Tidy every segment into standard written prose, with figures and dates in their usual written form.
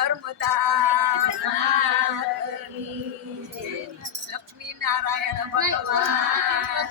નર્મદા લક્ષ્મી નારાયણ ભગવાન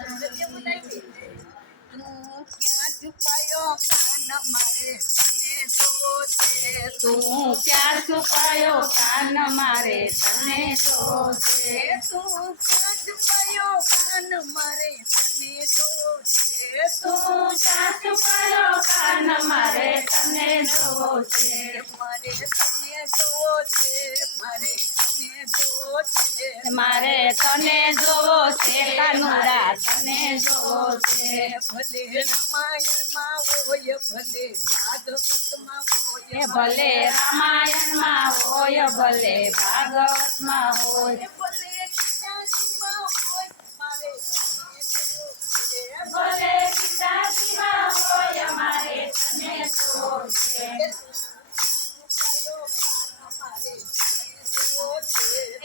તું ક્યાં છુપાયો કાન મારે તને જોજે તું ક્યાં છુપાયો કાન મારે તને જોજે તું ક્યાં છુપાયો કાન મારે તને જોજે તું ક્યાં છુપાયો કાન મારે તને જોજે મારે તને જોજે મારે તને જોજે મારે તને જોવો છે કાનુડા તને જોવો છે ભલે રામાયણમાં હોય ભલે ભાગવતમાં હોય ભલે રામાયણમાં હોય ભલે ભાગવતમાં હોય ભલે ગીતાજીમાં હોય મારે તને જોજે ભલે ગીતાજીમાં હોય મારે તને જોજે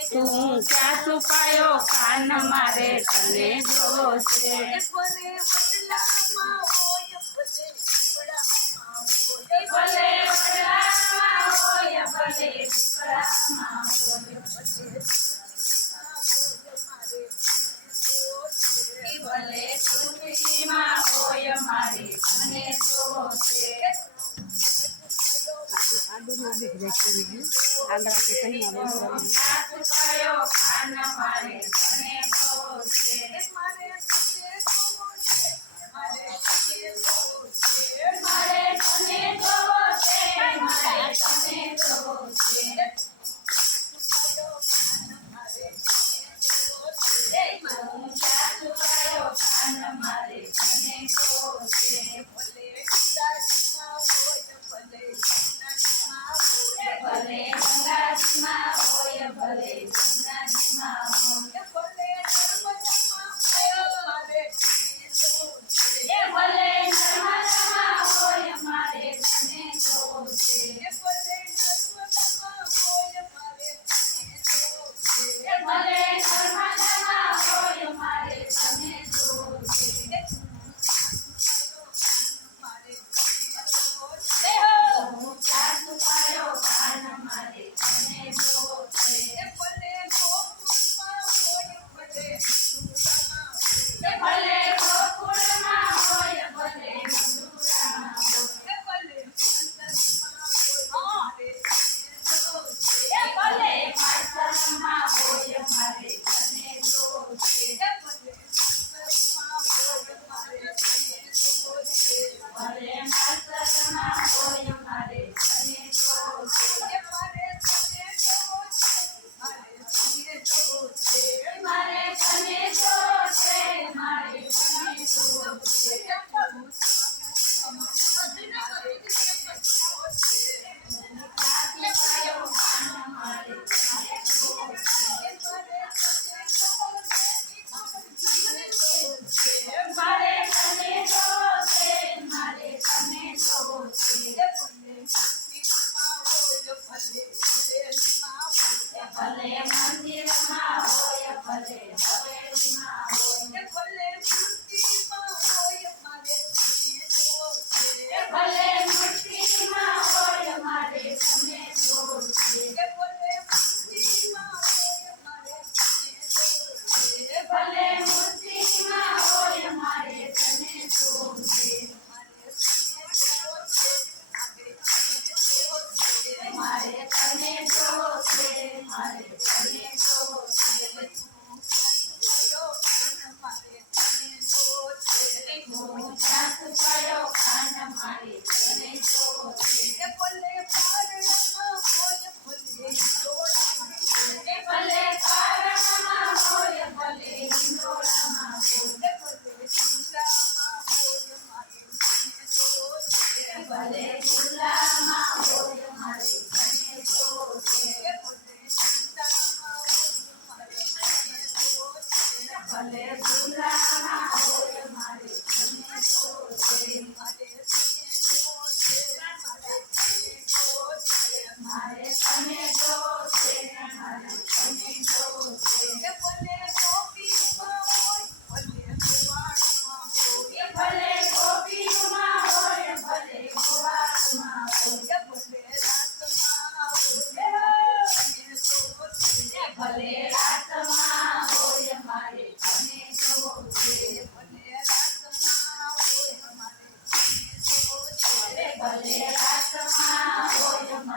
તું ક્યાં છુપાયો કાન મારે તને જોજે ભલે બદલામાં હોય ભલે પીપળામાં હોય ભલે વડલામાં હોય ભલે પીપળામાં હોય ભલે ખુશીમાં હોય મારે તને જોજે છુપાયો કાન મારે તને જોજે મારે તને જોજે મારે તને જોજે મારે તને જોવો છે મારે તને જોવો છે હું ક્યાં છુપાયો કાન મારે તને જોવો છે ભલે ગીતાજીમાં હોય ભલે જ્ઞાનજીમાં હોય ભલે ગંગાજીમાં હોય ભલે ગંગાજીમાં હોય ભલે નર્મદામાં હોય મારે તને જોજે ભલે નર્મદામાં હોય મારે તને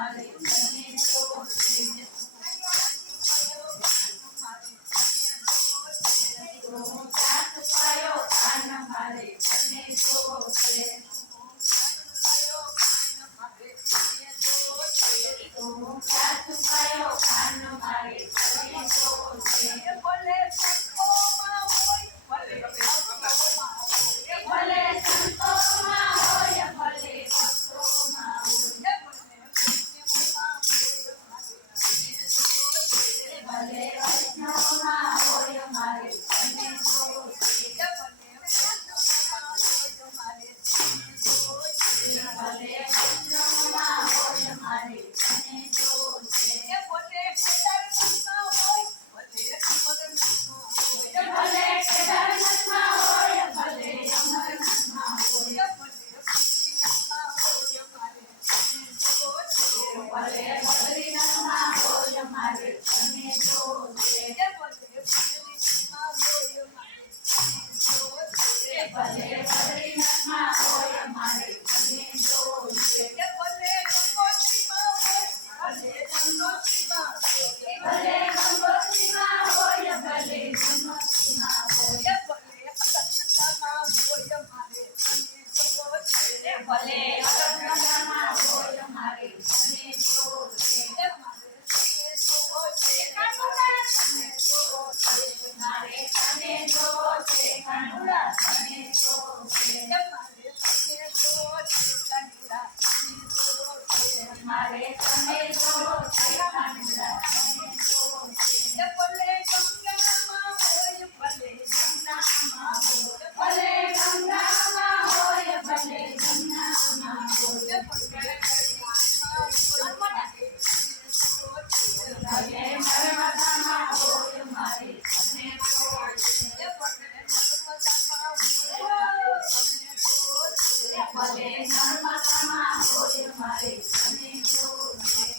મારે તને જોશે હું સાથ પાયો કાન મારે તને જોશે હું સાથ પાયો કાન મારે તને જોશે ભલે સંતોમાં હોય ભલે ભક્તોમાં હોય ભલે સંતોમાં હોય ભલે ભક્તોમાં હોય ભલે વૈષ્ણવમાં હોય મારે તને જોશે ભલે વૈષ્ણવમાં હોય મારે તને જોશે ભલે કેદારનાથમાં હોય ભલે અમરનાથમાં હોય ભલે બદ્રીનાથમાં હોય મારે તને જોશે ભલે બદ્રીનાથમાં હોય મારે તને જોશે ભલે ગંગોત્રીમાં હોય ભલે જન્મોત્રીમાં હોય ભલે અલગનગરમાં હોય મારે તને જોશે મારે તને જોશે કાનુડા તને જોશે મારે તને જોશે કાનુડા તને જોશે ભલે ગંગામાં હોય ભલે જમનામાં હોય ભલે ગંગામાં હોય ભલે જમનામાં હોય ભલે નર્મદામાં હોય મારે તને જોશે ભલે નર્મદામાં હોય મારે તને જોશે